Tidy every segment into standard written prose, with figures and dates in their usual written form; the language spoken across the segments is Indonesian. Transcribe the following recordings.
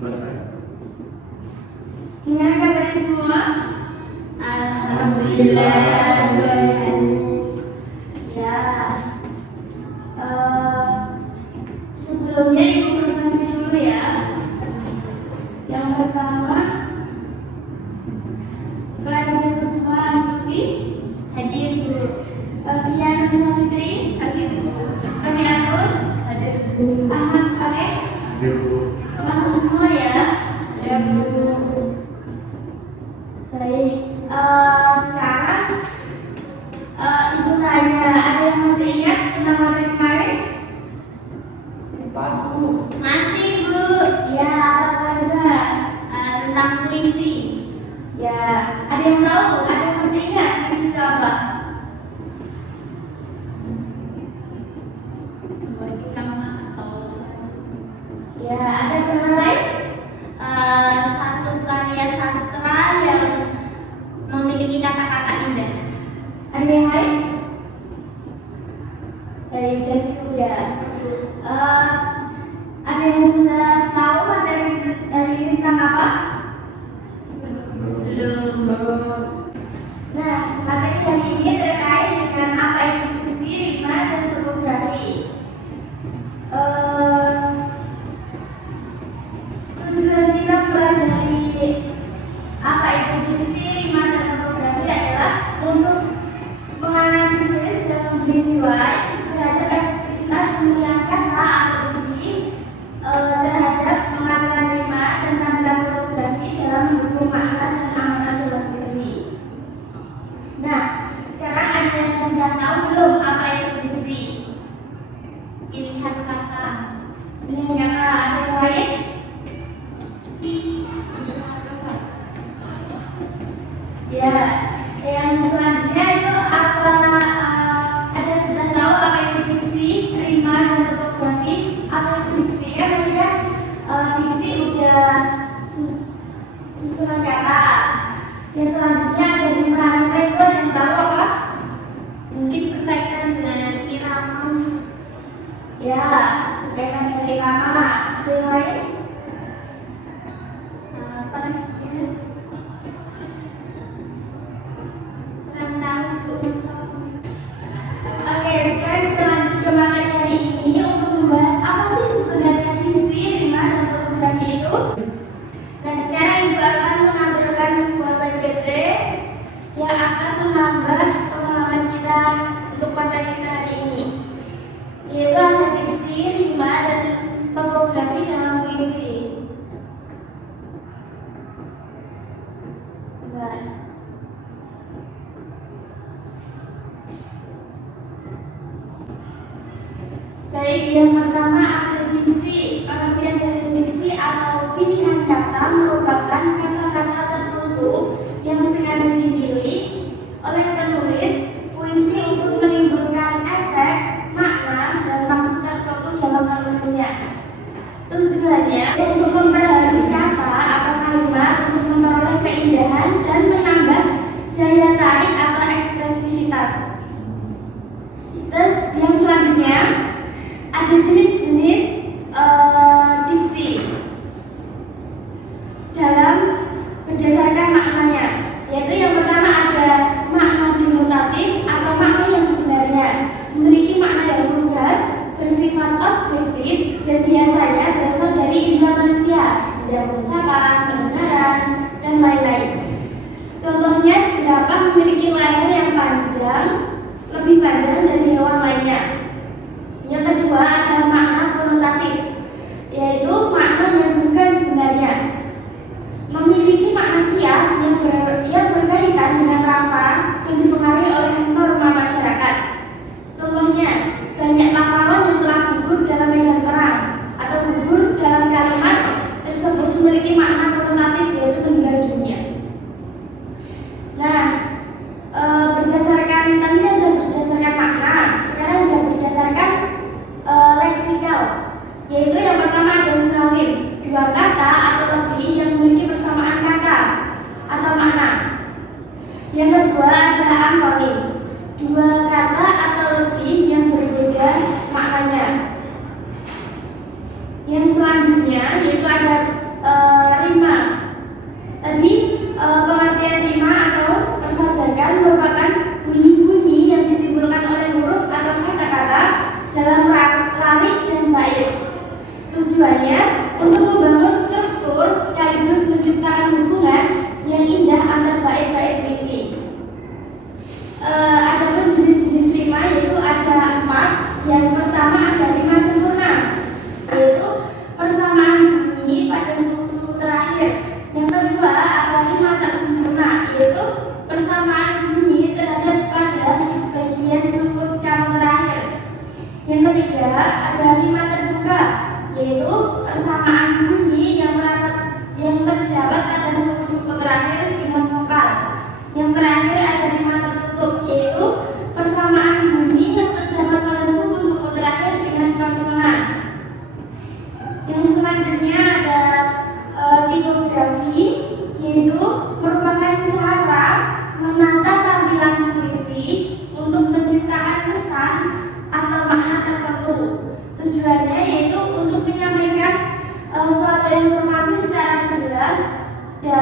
Selesai. Gimana kabarnya semua? Alhamdulillah. Ya. Sebelumnya ibu presentasi dulu ya. Yang pertama, Clarissa Kusuma Astuti hadir Bu. Fiana Savitri hadir Bu. Kami Anur hadir Bu. Ahmad Farid Hadir Bu. masuk semua ya. Ya Bu. Baik. Sekarang ibu tanya, ada yang masih ingat tentang materi kemarin? Bu. Masih Bu. Ya, apa Clarissa? Tentang puisi. Ya, ada yang tahu? Ada yang masih ingat puisi itu apa? Sebuah irama atau Ya, ada yang lain? suatu karya sastra yang memiliki kata-kata indah. Ada yang lain? Baik, guys, ya. Ada yang sudah tahu materi ini tentang apa? Belum. Nah, materi hari ini terkait dengan apa itu diksi, rima, dan topografi. Tujuan kita mempelajari apa itu diksi, rima, dan topografi adalah untuk menganalisis dan memberi nilai terhadap efektivitas pemilihan kata atau diksi terhadap pengaturan rima dan tampilan topografi dalam mendukung makna dan amanat dalam puisi. Nah, sekarang ada yang sudah tahu belum apa itu diksi? Pilihan kata. Pilihan kata, ada yang lain? Ya, yang selanjutnya itu apa? Ada yang sudah tahu apa itu diksi, rima, dan topografi? Apa itu diksi? Kan tadi kan diksi udah susunan kata. Yang selanjutnya ada rima. Rima itu ada yang tahu apa? Mungkin berkaitan dengan irama. Ya, berkaitan dengan irama. Ada yang lain? Apa namanya? Kurang tahu. Oke, sekarang kita lanjut ke materi hari ini untuk membahas apa sih sebenarnya diksi, rima, dan topografi itu. Nah, sekarang Ibu akan menampilkan sebuah PPT yang akan menambah pemahaman kita untuk materi kita hari ini, yaitu ada diksi, rima, dan topografi dalam puisi. Bentar. Baik, yang pertama ada diksi. Pengertian dari diksi atau pilihan kata merupakan kata-kata tertentu yang sengaja dipilih oleh penulis puisi untuk menimbulkan efek, makna, dan maksud tertentu dalam menulisnya. Tujuannya untuk memperhalus kata atau kalimat untuk memperoleh keindahan dan menambah daya tarik atau ekspresivitas. Terus yang selanjutnya ada jenis-jenis diksi dalam berdasarkan maknanya, yaitu yang pertama ada makna denotatif atau makna yang sebenarnya memiliki makna yang lugas, bersifat objektif, dan biasanya berasal dari indera manusia, indera pencapan, pendengaran, dan lain-lain. Contohnya, jerapah memiliki leher yang panjang, lebih panjang dari hewan lainnya. Yang kedua ada makna konotatif, yaitu makna yang bukan sebenarnya, memiliki makna kias yang berkaitan dengan rasa dan dipengaruhi oleh norma masyarakat. Contohnya, banyak pahlawan yang telah gugur dalam medan perang atau gugur dalam kalimat tersebut memiliki makna konotatif, yaitu meninggal dunia. Nah, berdasarkan tadi sudah berdasarkan makna, sekarang sudah berdasarkan leksikal, yaitu yang pertama ada sinonim, dua kata atau lebih yang memiliki persamaan kata atau makna. Yang kedua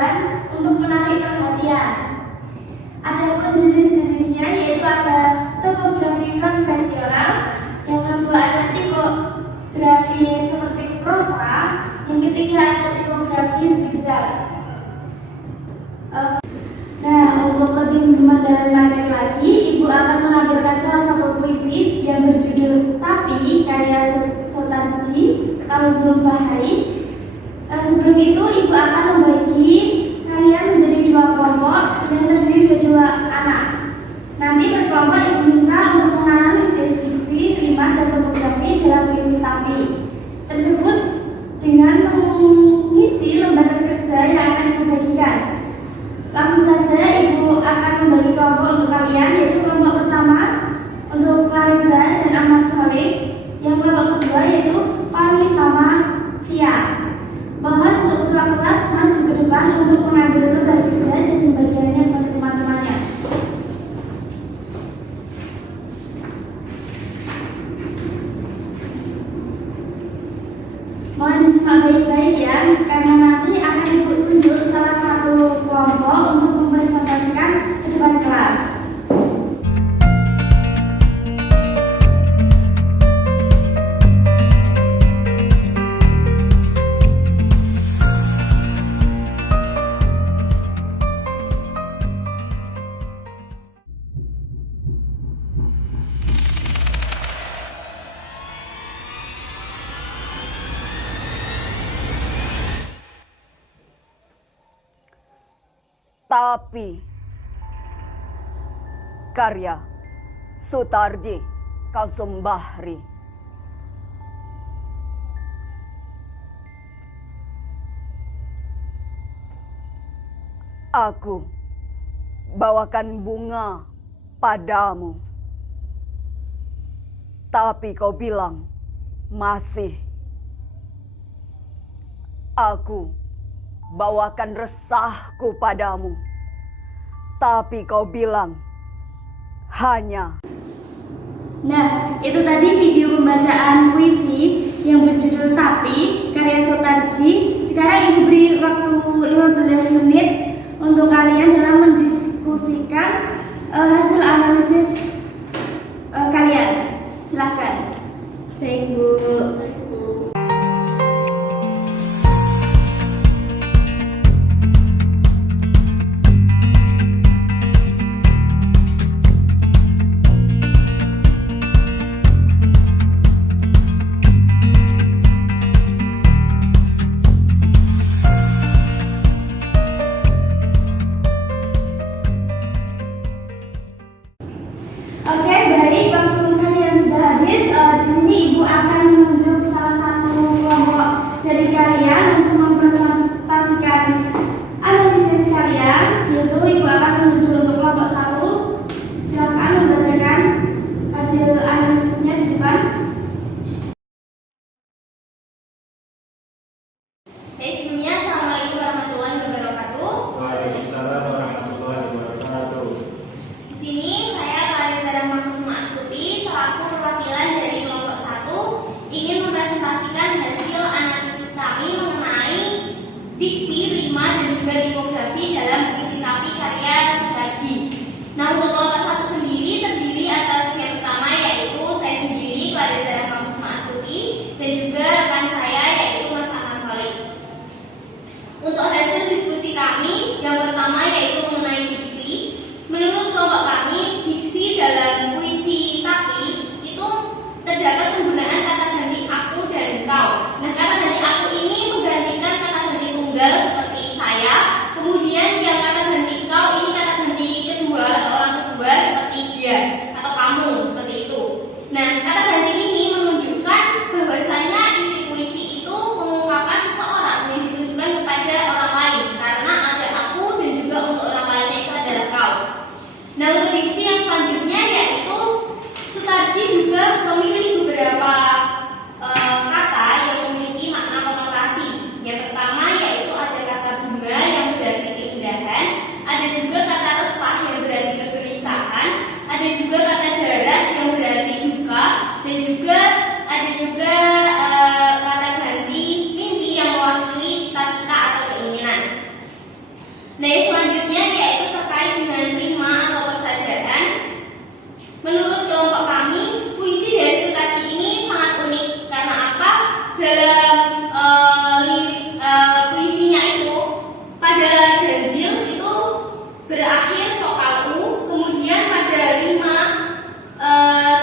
bertujuan untuk menarik perhatian. Adapun jenis-jenisnya yaitu ada topografi konvensional, yang kedua ada tipografi seperti prosa, yang ketiga ada tipografi zigzag. Nah, untuk lebih mendalami materi lagi, Ibu akan menampilkan salah satu puisi yang berjudul Tapi karya Sotarji Kalzum Bahari. Sebelum itu, Ibu akan membagi kalian menjadi dua kelompok yang terdiri dari dua anak. Nanti berkelompok Ibu minta untuk menganalisis diksi, rima, dan topografi dalam puisi Tapi tersebut dengan mengisi lembar kerja yang akan Ibu bagikan. Langsung saja Ibu akan membagi kelompok untuk kalian, yaitu kelompok pertama untuk Clarissa dan Ahmad Khalid, yang kelompok kedua yaitu Pani sama Via. Mohon untuk ketua kelas maju ke depan untuk mengambil lembar kerja dan membagikannya kepada teman-temannya. Mohon disimak baik-baik ya, karena nanti akan Ibu tunjuk salah satu kelompok untuk mempresentasikan ke depan kelas. Tapi karya Sotarji Kalzum Bahari. Aku bawakan bunga padamu, tapi kau bilang masih. Aku bawakan resahku padamu, tapi kau bilang hanya. Nah, itu tadi video pembacaan puisi yang berjudul Tapi karya Sotarji. Sekarang Ibu beri waktu 15 menit untuk kalian dalam mendiskusikan hasil analisis kalian. Silakan. Baik, Bu. Oke, baik. Waktu kalian sudah habis. Di sini Ibu akan menunjuk salah satu kelompok dari kalian untuk mempresentasikan analisis kalian, yaitu Ibu akan menunjuk untuk kelompok 1. Silakan membacakan hasil analisisnya di depan. Baik, sebelumnya Assalamualaikum warahmatullahi wabarakatuh. Waalaikumsalam warahmatullahi wabarakatuh. Di sini saya Clarissa Rahmakusuma Astuti selaku perwakilan dari kelompok 1 ingin mempresentasikan hasil analisis kami mengenai diksi, rima, dan juga tipografi dalam puisi Tapi karya Sotarji. Nah, untuk kelompok 1 sendiri terdiri atas yang pertama yaitu saya sendiri Clarissa Rahmakusuma Astuti dan juga rekan saya yaitu Mas Ahmad Khalid. Untuk hasil diskusi kami, yang pertama yaitu mengenai diksi. Menurut kelompok kami, diksi dalam puisi Tapi itu terdapat penggunaan kata ganti aku dan kau. Nah, kata ganti aku ini menggantikan kata ganti tunggal seperti saya. Kemudian yang kata ganti kau ini kata ganti kedua atau orang kedua seperti dia atau kamu, seperti itu. Nah, kata ganti ini menunjukkan bahwasanya isi puisi itu mengungkapkan seseorang yang ditujukan kepada orang lain, karena ada aku dan juga untuk orang lainnya itu adalah kau. Nah, untuk diksi yang selanjutnya yaitu Sotarji juga memilih beberapa kata yang memiliki makna konotasi. Yang pertama yaitu ada kata bunga yang berarti keindahan, ada juga kata resah yang berarti kegelisahan, ada juga kata darah yang berarti duka, dan juga ada juga kata ganti mimpi yang mewakili cita-cita atau keinginan. Nah, yang selanjutnya yaitu terkait dengan rima atau persajaan. Menurut kelompok kami, puisi dari Sutarji ini sangat unik. Karena apa? Dalam puisinya itu pada lari ganjil itu berakhir vokal U, kemudian pada rima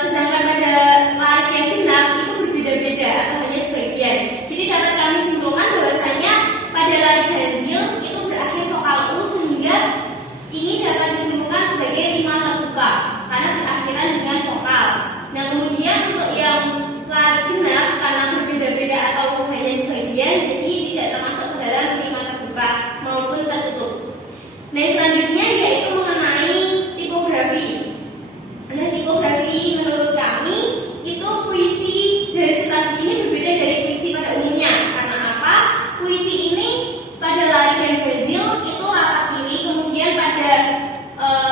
sedangkan pada lari yang genap itu berbeda-beda atau hanya sebagian. Jadi dapat kami simpulkan bahwasanya pada lari ganjil itu berakhir vokal U, sehingga ini dapat disimpulkan sebagai rima terbuka karena berakhiran dengan vokal. Nah, kemudian untuk yang lari genap karena berbeda-beda atau hanya sebagian, jadi tidak termasuk ke dalam rima terbuka maupun tertutup. Nah, selanjutnya yaitu mengenai tipografi. Nah, tipografi menurut kami itu puisi dari Sutarji ini berbeda dari puisi pada umumnya. Karena apa? Puisi ini pada lari dan ganjil itu rata kiri, kemudian pada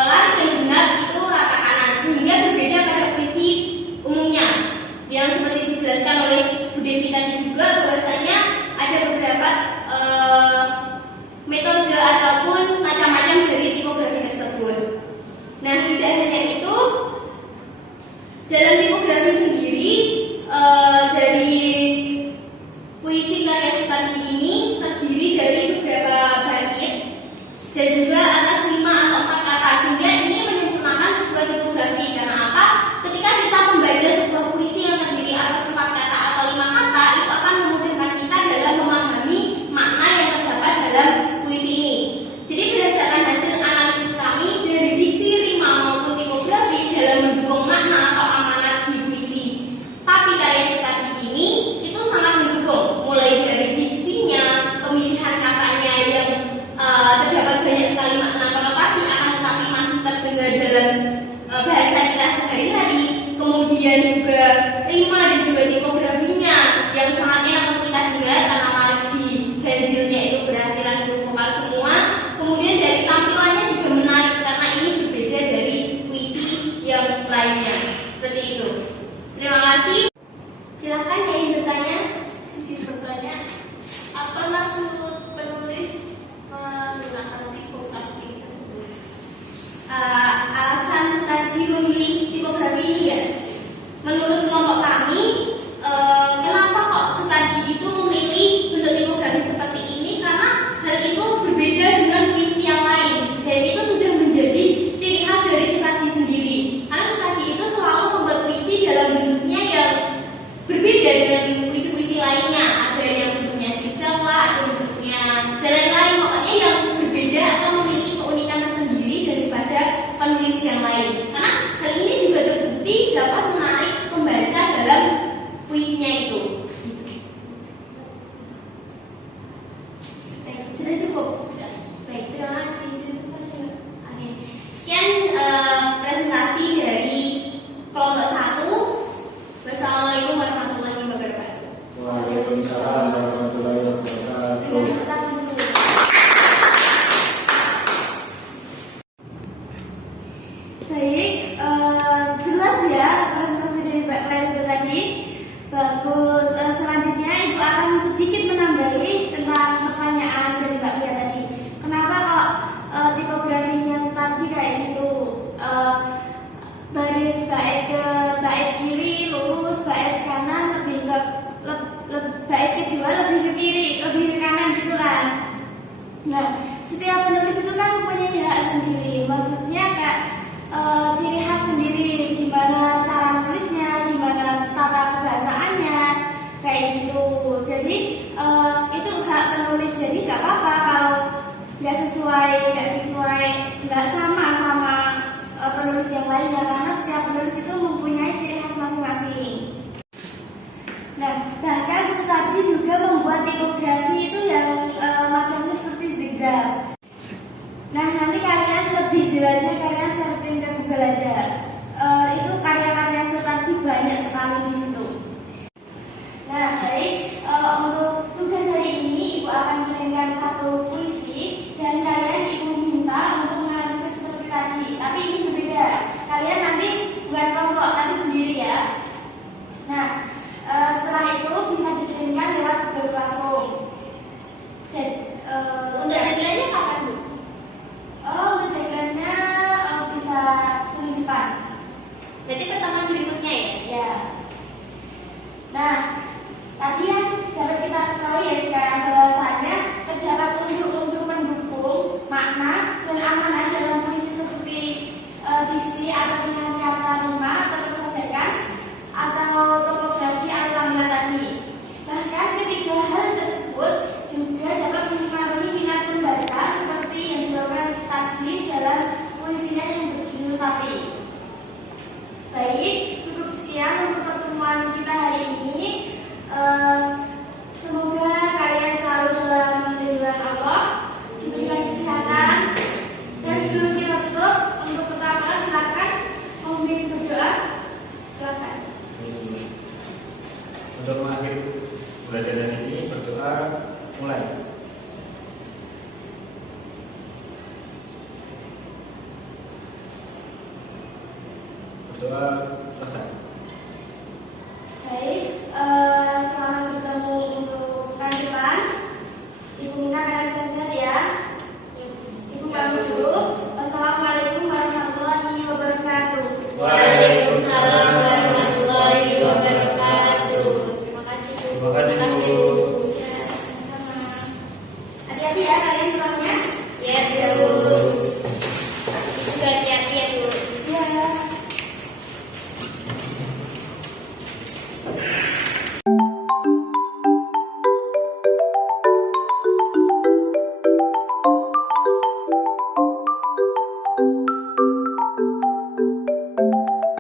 lari dan genap itu rata kanan, sehingga berbeda pada puisi umumnya. Yang seperti dijelaskan oleh Bu Devi tadi juga bahwasanya ada beberapa metode ataupun macam-macam dari tipografi tersebut. Nah, tidak hanya itu, dalam tipografi sendiri dari puisi karya Sutarji ini terdiri dari beberapa bait dan juga atas 5 atau 4 kata, sehingga ini menyempurnakan sebuah tipografi. Karena apa? Ketika kita membaca sebuah puisi yang terdiri atas 4 kata atau 5 kata, itu akan memudahkan kita dalam memahami makna yang terdapat dalam puisi ini. Jadi berdasarkan hasil analisis kami dari diksi, rima maupun tipografi dalam mendukung makna atau amanat di puisi Papi karya Sutarji ini itu sangat mendukung, mulai dari diksinya, pemilihan katanya yang terdapat banyak sekali makna konotasi akan tetapi masih terdengar dalam bahasa kita sehari-hari, kemudian juga rima dan juga tipografinya yang sangat enak untuk kita dengar karena lari di ganjilnya itu berakhiran huruf vokal semua. Kemudian dari tampilannya juga menarik karena ini berbeda dari puisi yang lainnya. Seperti itu. Terima kasih. Silakan yang ingin bertanya. Apa maksud penulis menggunakan tipografi tersebut? Alasan Sutarji memilih tipografi ini ya. Menurut kelompok kami, kenapa kok Sutarji itu memilih bentuk tipografi seperti ini? Karena hal itu berbeda dengan puisi yang lain, dan itu sudah menjadi ciri khas dari Sutarji sendiri. Karena Sutarji itu selalu membuat puisi dalam bentuknya yang berbeda dengan puisi-puisi lainnya. Ada yang bentuknya sisel lah, ada bentuknya dan lain-lain. Pokoknya yang berbeda atau memiliki keunikan tersendiri daripada penulis yang lain. Karena hal ini juga terbukti dapat menarik pembaca dalam puisinya itu. Sudah cukup? Sudah. Baik, terima kasih. Oke. Sekian presentasi dari kelompok 1. Wassalamualaikum warahmatullahi wabarakatuh. Waalaikumsalam warahmatullahi wabarakatuh. Baik, jelas ya presentasi dari Mbak Clarissa tadi. Bagus. Selanjutnya Ibu akan sedikit menambahi tentang pertanyaan dari Mbak Pia tadi. Kenapa kok tipografinya Sutarji kayak gitu? Baris bait ke bait kiri lurus, bait kanan lebih ke bait kedua lebih ke kiri, lebih ke kanan gitu kan? Nah, setiap penulis itu kan mempunyai hak sendiri. Maksudnya kayak ciri khas sendiri, gimana cara nulisnya, gimana tata kebahasaannya, kayak gitu. Jadi itu hak penulis. Jadi nggak apa-apa kalau nggak sama penulis yang lainnya, karena setiap penulis itu mempunyai ciri khas masing-masing. Nah, bahkan Sutarji juga membuat tipografi itu yang macamnya seperti zigzag. Nah, nanti kalian lebih jelasnya kalian searching ke Google aja. Itu karya-karya Sutarji banyak sekali di situ. Nah, baik, untuk tugas hari ini Ibu akan kirimkan satu puisi dan kalian Ibu minta untuk menganalisis seperti tadi. Tapi ini berbeda. Kalian nanti buat kelompok nanti sendiri ya. Nah, setelah itu bisa dikirimkan lewat Google Classroom. Jadi, Untuk deadline-nya kapan, Bu? Baik, cukup sekian untuk pertemuan kita hari ini. Semoga kalian selalu dalam lindungan Allah, diberikan kesehatan. Dan sebelum kita tutup, untuk pertama silakan memimpin berdoa. Silakan. Untuk mengakhiri pembelajaran ini berdoa mulai. Berdoa selesai.